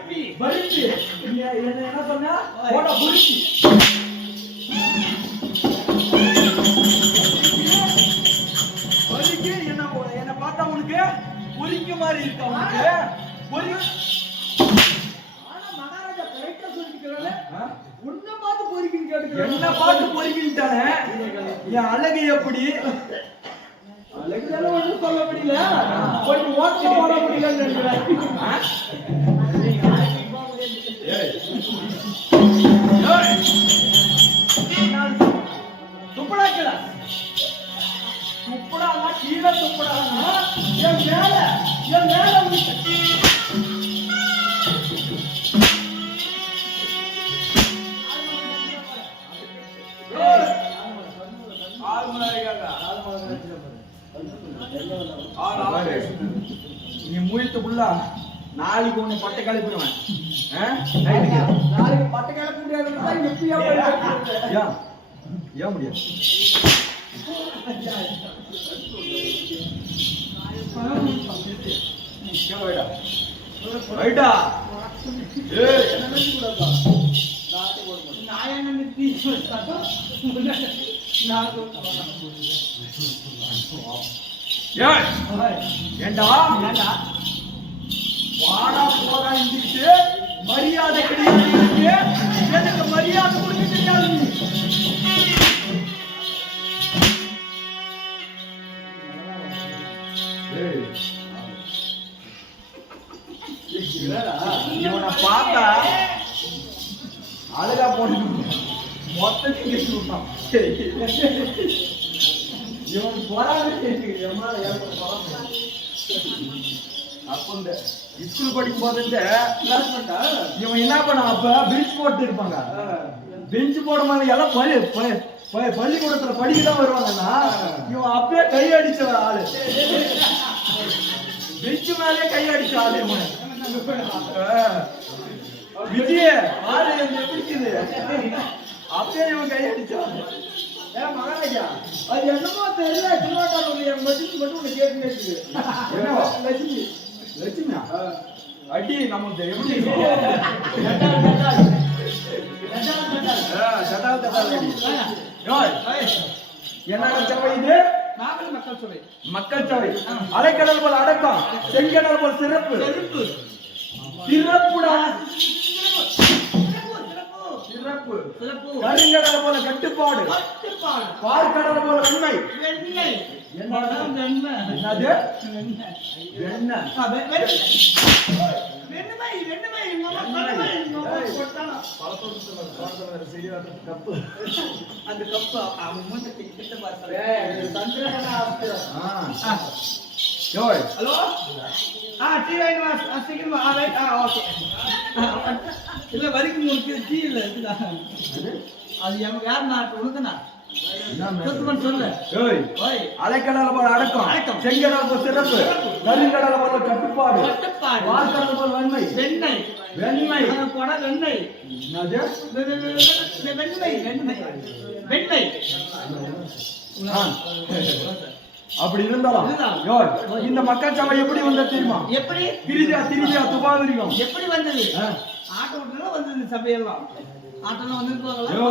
பருப்பி என்ன சொன்னா போட புரிச்சி பருப்பி என்ன பார்த்தா உனக்கு பொரிக்க மாதிரி இருக்கா உனக்கு ஆனா மகாராஜா கரெக்டா சொல்லிக்கிறானே உன்னை பார்த்து பொரிக்குன்னு கேட்டுக்கிறேன் என்ன பார்த்து பொரிக்கிட்டானே என் அழகு எப்படி அழகுல ஒன்றும் சொல்ல முடியல கொஞ்சம் ஓட்ட ஓட முடியலன்னு நினைக்கிறேன் துப்படாக்கல துப்படா கீழே துப்படானா என் மேல நீ முயத்துக்குள்ள நாளைக்கு உன்னை பட்டை கிளப்பிடுவேன் நாளைக்கு பட்டை கிளப்ப முடியாது ஏன் முடியாது ஏண்டா வாடா போடா இருந்துட்டு மரியாதை கிடையாது எனக்கு மரியாதை கொடுக்க தெரியாது இவனை பார்த்தா அழகா போட்டு மொத்தத்தையும் கேட்டு விட்டான் இவன் போறாங்க அப்போ இந்த ஸ்கூல் படிக்கும் போது இவன் என்ன பண்ண அப்ப பெஞ்ச் போட்டு இருப்பாங்க பெஞ்ச் போடும் போது எல்லாம் பள்ளிக்கூடத்துல படிக்கதான் வருவாங்கன்னா இவன் அப்பயே கை அடிச்ச ஆளு பெஞ்சு மேலே கை அடிச்ச ஆளு விஜய ஆளு பிடிக்குது அப்பயே இவன் கை அடிச்சான் மகாராஜா அது என்னமோ தெரியல திருவாட்டாளர் மட்டும் உனக்கு கேட்டு லட்சுமி லட்சுமியா அடி நமக்கு எப்படி என்ன சபை இது மக்கள் சபை அலைக்கடல் போல் அடக்கம் செங்கடல் போல் சிறப்பு சிறப்புடா சிறப்பு கருங்கடல் போல கட்டுப்பாடு பார்க்கடல் போல வெண்மை என்னது அந்த கப்பு ஹலோ டீ வாங்கி சீக்கிரமா ஓகே இல்ல வரைக்கும் உங்களுக்கு டீ இல்ல அது யார் நான் உனக்குண்ணா அலைக்கடல போல அடக்கம் செங்கடல் போல் சிறப்பு கருங்கடல போல கட்டுப்பாடு பார்க்கடல் போல் வெண்மை வெண்மை வெண்மை அப்படி இருந்தாலும் இந்த மக்கள் சபை எப்படி வந்தது தெரியுமா எப்படி திரிதியா துபாவிரிகம் எப்படி வந்தது ஆட்டோ ஓட்டுல வந்தது சபையெல்லாம் ஆட்டோல வந்துருப்பாங்களா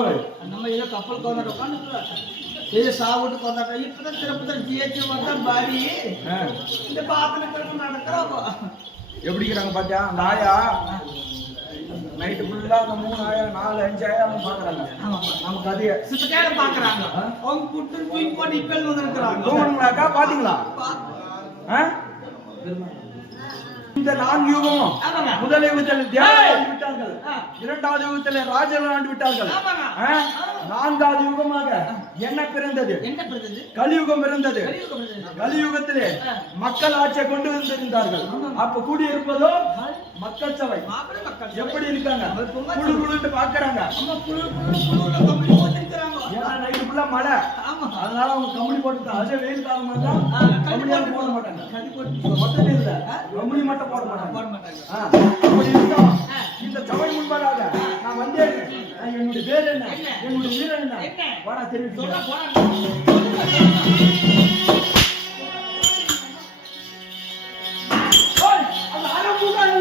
நம்ம ஏதோ கப்பல் கொண்டாட உட்காந்துருக்கோம் ஏதோ சாப்பிட்டு கொண்டாட இப்பதான் திருப்பதி ஜிஹெச் வந்தா பாடி இந்த பாத்திரம் நடக்கிறோம் எப்படிங்கிறாங்க பாத்தியா அந்த ஆயா நைட்டு ஃபுல்லா அந்த 3 ஆயிரம் 4 5 ஆயிரம் பாக்குறாங்க நமக்கு அதிக சித்தக்கார பாக்குறாங்க அவங்க புட்டு பீன் போட்டு இப்ப வந்துருக்காங்க தூங்குறாங்க பாத்தீங்களா இந்த 4 யுகமும் முதல் யுகத்தில் தியானம் விட்டார்கள் இரண்டாவது யுகத்தில் ராஜர்கள் ஆண்டு விட்டார்கள் 4வது யுகமாக என்ன பிறந்தது கலியுகம் பிறந்தது கலியுகத்திலே மக்கள் ஆட்சியை கொண்டு வந்திருந்தார்கள் அப்ப கூடி இருப்பதோ மக்கள் சபை எப்படி இருக்காங்க குழு குழுன்னு பாக்குறாங்க ஏன்னா நைட்டு ஃபுல்லா மழை அதனால அவங்க கம்பளி போட்டுட்டாங்க அதே வெயில் காலமா தான் கம்பளி போட மாட்டாங்க மொத்தம் இல்ல கம்பளி மட்டும் போட மாட்டாங்க அப்படி இருந்தா இந்த சபை முன்பாக நான் வந்தேன் என்னுடைய பேர் என்ன என்னுடைய வீரன் என்ன வாடா தெரிவிச்சு அந்த ஆரம்புதான்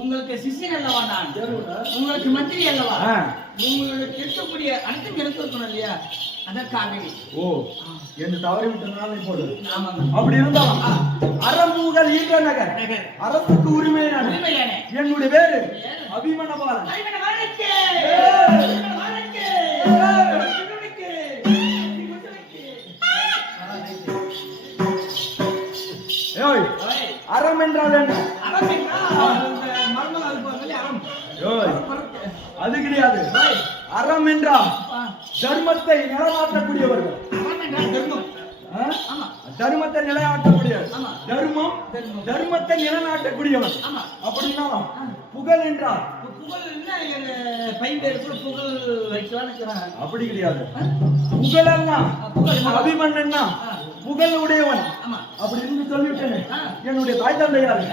உங்களுக்கு சிஷியன் அல்லவா நான், உங்களுக்கு மந்திரி அல்லவா, உங்களுக்கு இருக்கக்கூடிய அனைத்தும் எனக்கு இருக்கணும் இல்லையா, அதற்காக. ஓ, என்று தவறி விட்டதுனால போடு. அப்படி இருந்தாலும் அரம்புகள் ஈக நகர் அரசுக்கு உரிமையான என்னுடைய பேரு அபிமனபாலன். அறம் என்றால் என்ன? அது கிடையாது. அறம் என்றால் தர்மத்தை நிலைநாட்டக்கூடியவர்கள். தர்மத்தை நிலைநாட்டக்கூடியவர். தர்மத்தை நிலைநாட்டக்கூடியவர். அப்படின்னா புகழ் என்றால் புகழ் வைக்கலாம். அப்படி கிடையாது. புகழன்னா அபிமன்னா புகழ் உடையவன். அப்படி இருந்து சொல்லிவிட்டேன். என்னுடைய தாய் தந்தையார்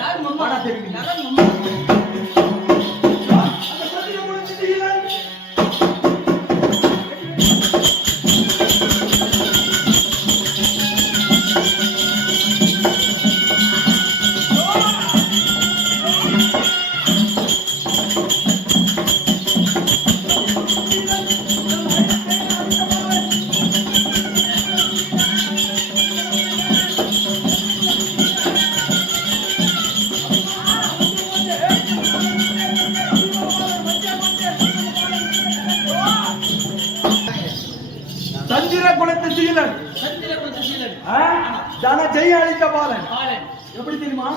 ஜன ஜெய அளித்த பாலன். எப்படி தெரியுமா?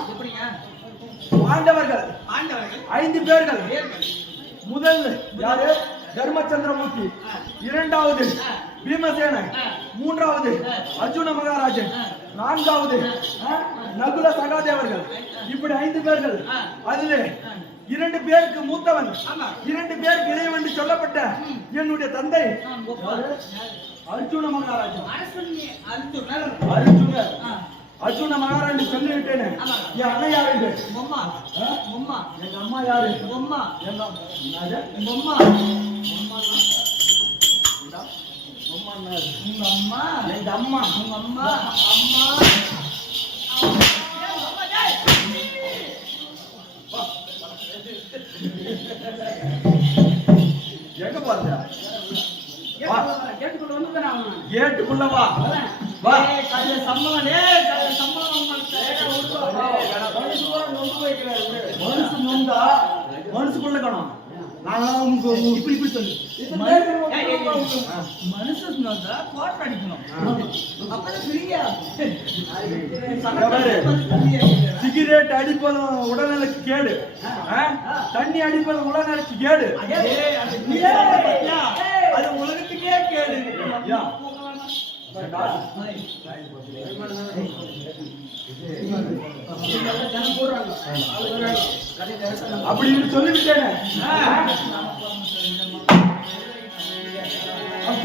பாண்டவர்கள் 5 பேர்கள். முதல் யாரு? தர்மச்சந்திரமூர்த்தி. இரண்டாவது பீமசேனன். மூன்றாவது அர்ஜுன மகாராஜன். நான்காவது நகுல சகாதேவர்கள். இப்படி 5 பேர்கள். அதிலே 2 பேருக்கு மூத்தவன், 2 பேருக்கு இளையவன் என்று சொல்லப்பட்ட என்னுடைய தந்தை அர்ஜுன மகாராஜா. அர்ஜுன மகாராஜ் சொல்லிவிட்டேன். என் அண்ணன் யாரு? எங்க அம்மா யாரு? எங்க பாருங்க, கேட்டுக்குள்ள வா. மனுஷுக்குள்ள காணும். இப்படி இப்படி சொல்லு. மனுஷன் அடிக்கணும். சிகரெட் அடிப்பதும் உடல்நிலைக்கு கேடு, தண்ணி அடிப்பதும் உடல்நிலைக்கு கேடு. அது உலகத்துக்கே கேடு. அப்படி சொல்லிவிட்டேன்.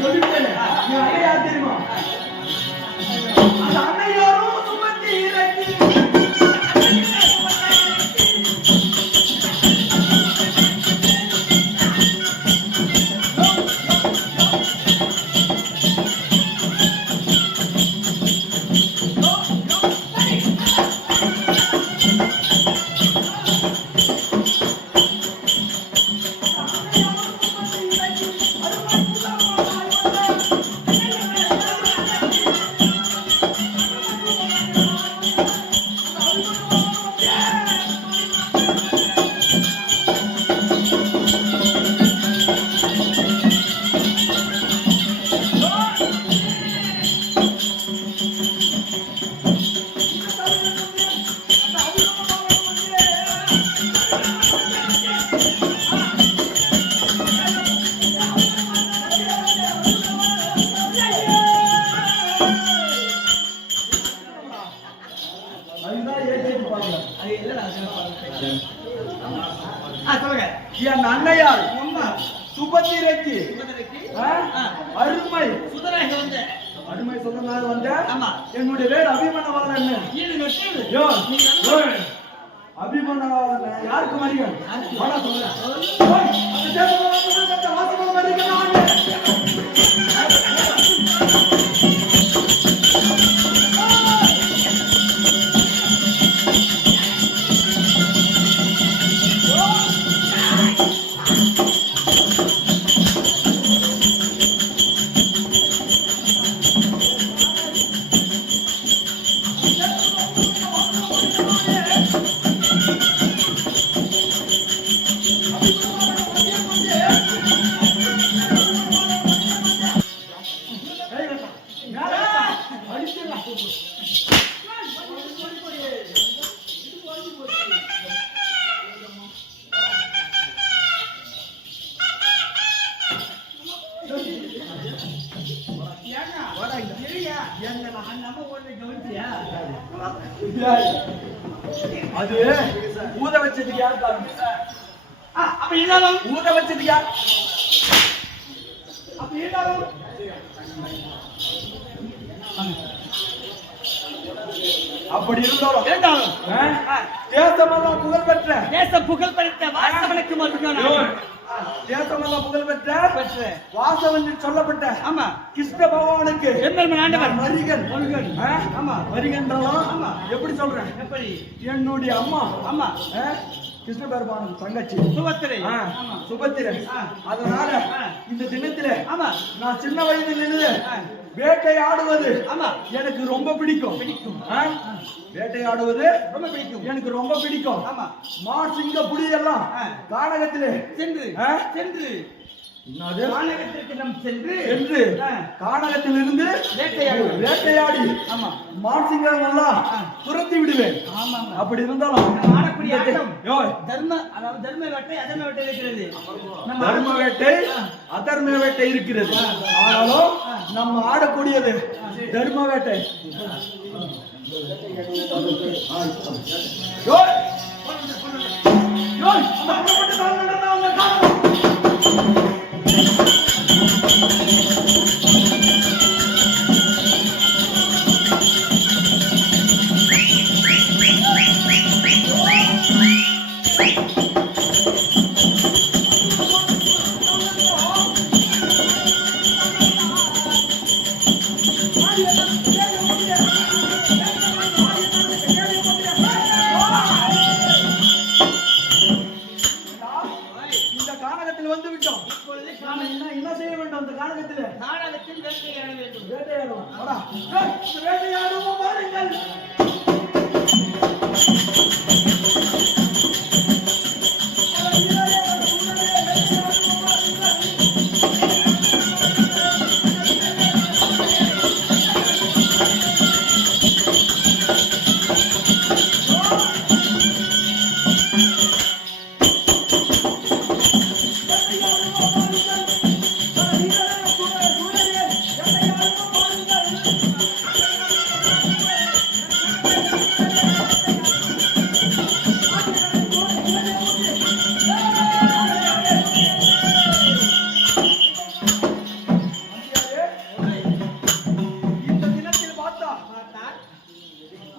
சொல்லிவிட்டேன். யார் தெரியுமா? அந்த அன்னையாரும் சுமத்தி இறக்கி அன்னையார் சுபத்திரைக்கு அருமை அருமை சொந்தமாக வந்த என்னுடைய பேர் அபிமனவாளன். அபிமனவாளன் யாருக்கு மரியாதை? அது ஊத வச்சதுக்கு யார் காரணம்? அப்ப இருந்தாலும் ஊத வச்சதுக்கு யார்? அப்ப இருந்தாலும் அப்படி இருந்தாலும் தேசம் புகழ் பெற்ற வாசவனுக்கு மட்டும் தேசமெல்லாம் புகழ் பெற்ற வாசவன் சொல்லப்பட்ட ஆமா கிருஷ்ண பகவானுக்கு ஆண்டவர் மரிகன் ஆமா மரிகன்றாலும் ஆமா எப்படி சொல்றேன்? எப்படி? என்னுடைய அம்மா ஆமா கிருஷ்ண பெருமான் தங்கச்சி சுபத்திரை அதனால இந்த தினத்துல ஆமா நான் சின்ன வயதில் இருந்து வேட்டையாடுவது ஆமா எனக்கு ரொம்ப பிடிக்கும் வேட்டையாடுவது ரொம்ப பிடிக்கும் எனக்கு ரொம்ப பிடிக்கும் ஆமா மான் சிங்க புலி எல்லாம் கானகத்திலே சென்று கானகத்திற்கு நாம் சென்று கானகத்தில் இருந்து வேட்டையாடி ஆமா மான் சிங்கம் எல்லாம் துரத்தி விடுவேன். அப்படி இருந்தாலும் தர்ம வேட்டை அதர்ம வேட்டை இருக்கிறது. தர்ம வேட்டை அதர்ம வேட்டை இருக்கிறது. ஆனாலும் நம்ம ஆடக்கூடியது தர்ம வேட்டை. என்ன செய்ய வேண்டும்? அந்த கானகத்தில் வேட்டையாட வேண்டும். வேட்டையாடுவோம் வாருங்கள்.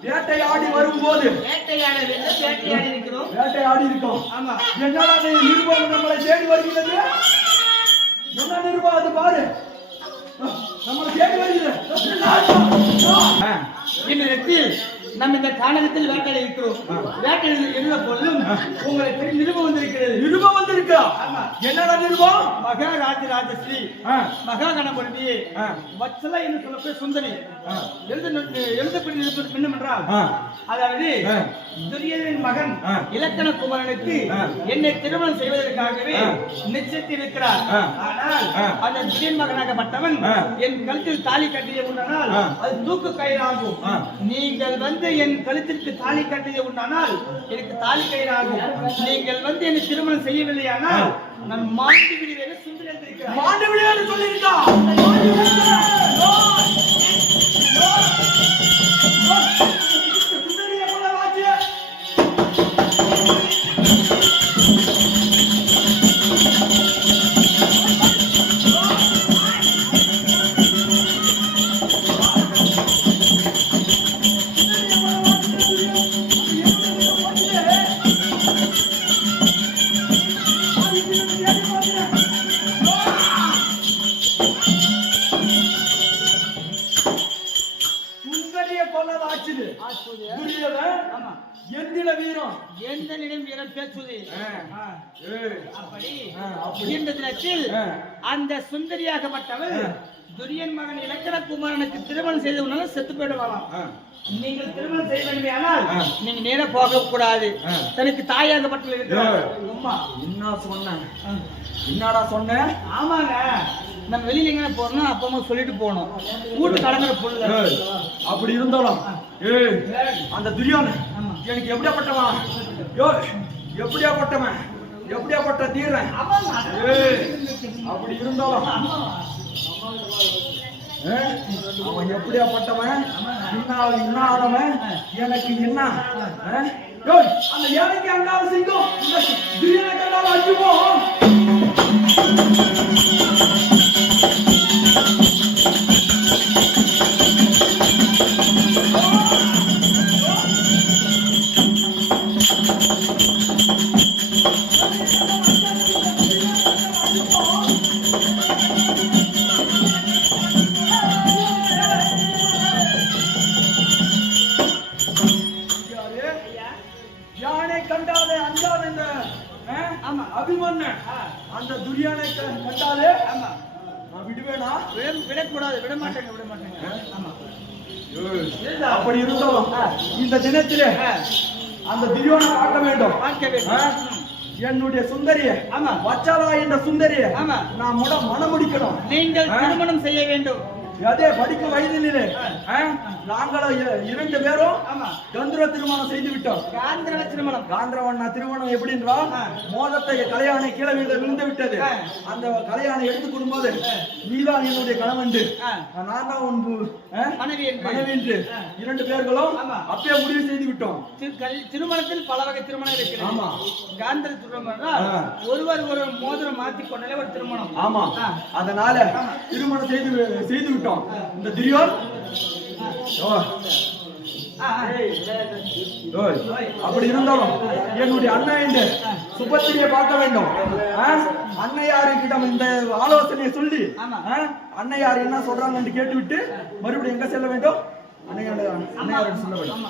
வேட்டையாடி வரும்போது வேட்டையாடி இருக்கோம். என்னடா நிருபம் நம்மளை தேடி வருகிறது? என்ன நிருபம் அது பாரு, நம்மளை தேடி வருகிறது. நம்ம இந்த கானகத்தில் வேட்டையில் இருக்கிறோம். வேட்டையில் இருந்த பொழுதும் உங்களுக்கு நிருபம் வந்திருக்கிறது. நிருபம் வந்திருக்கா? என்னடா நிருபம்? மகாராஜராஜஸ்ரீ மகா கணபதி வத்சலா என்று சொல்லக்கூடிய சுந்தரி எழுதப்பட்ட நிருபம் என்னவென்றால், அதாவது துரியனின் மகன் இலக்கண குமாரனுக்கு என்னை திருமணம் செய்வதற்காகவே நிச்சயித்திருக்கிறார். ஆனால் அந்த துரியன் மகனாகப்பட்டவன் என் கழுத்தில் தாலி கட்டிய உண்டானால் அது தூக்கு கயிறாகும். நீங்கள் வந்து என் கழுத்திற்கு தாலி கட்டிய உண்டானால் எனக்கு தாலி கயிறாகும். நீங்கள் வந்து என்னை திருமணம் செய்யவில்லையானால் நான் மாண்டு விடுவேன். சுந்தரி இருக்கிறார். மாண்டு விடுவேன் சொல்லியிருக்கா? அந்த சுந்தரியாகப்பட்டவள் துரியன் மகன் இலக்கண குமாரனுக்கு திருமணம் செய்தவனால செத்து போயிடுவாளாம். நீங்கள் திருமணம் செய்ய வேண்டுமானால் நீங்க நேர போக கூடாது. தனக்கு தாயாகப்பட்ட இருக்கிறார். என்ன சொன்ன? என்னடா சொன்ன? ஆமாங்க, நம்ம வெளியில எங்க போறோம் அப்பமா சொல்லிட்டு போனோம். வீட்டு கடங்கற பொருள் அப்படி இருந்தாலும் அந்த துரியோன் எனக்கு எப்படியாப்பட்டவன்? எப்படியாப்பட்டவன்? எப்படியாப்பட்ட தீரன்? அப்படி இருந்தாலும் அவன் எப்படியாப்பட்டவன், இன்னாதவன், எனக்கு என்ன அந்த யானைக்கு அங்காவது சிங்கம் திடீரென கண்டால் அஞ்சுவோம். அபிமன்யு அந்த துரியானை கண்டாலே நான் விடுவேனா? விடக்கூடாது, விட மாட்டேங்க. ஆமா, அப்படி இருந்தாலும் இந்த தினத்திலே அந்த துரியோனை பார்க்க வேண்டும். என்னுடைய சுந்தரிய வச்சாலா என்ற சுந்தரிய நான் மனமுடிக்கணும். நீங்கள் திருமணம் செய்ய வேண்டும். அதே படிக்கும் வயதிலே நாங்களும் 2 பேரும் கந்தர்வ திருமணம் செய்து விட்டோம். காந்தர்வ திருமணம். காந்தர்வன் திருமணம் எப்படி என்றால் மோதத்தை கலையானை கீழே விழுந்து விட்டது. அந்த கலையானை எடுத்துக் கொள்ளும்போது நீதான் என்னுடைய கணவன், நான் தான் உன் மனைவி என்று 2 பேர்களும் அப்பயே முடிவு செய்து விட்டோம். திருமணத்தில் பல வகை திருமணம் இருக்கிறது. ஆமா, காந்தர்வ திருமணம் ஒருவர் மோதிரம் மாற்றிக் கொண்டாலே ஒரு திருமணம். ஆமா, அதனால திருமணம் செய்து விட்டோம். இந்த துரியோன் அப்படி இருந்தாலும் என்னுடைய அண்ணன் என்று சுபத்திரியை பார்க்க வேண்டும். அன்னையாரிடம் இந்த ஆலோசனையை சொல்லி அன்னையார் என்ன சொல்றாங்க என்று கேட்டுவிட்டு மறுபடியும் எங்க செல்ல வேண்டும்? அன்னையார் சொல்ல வேண்டும்.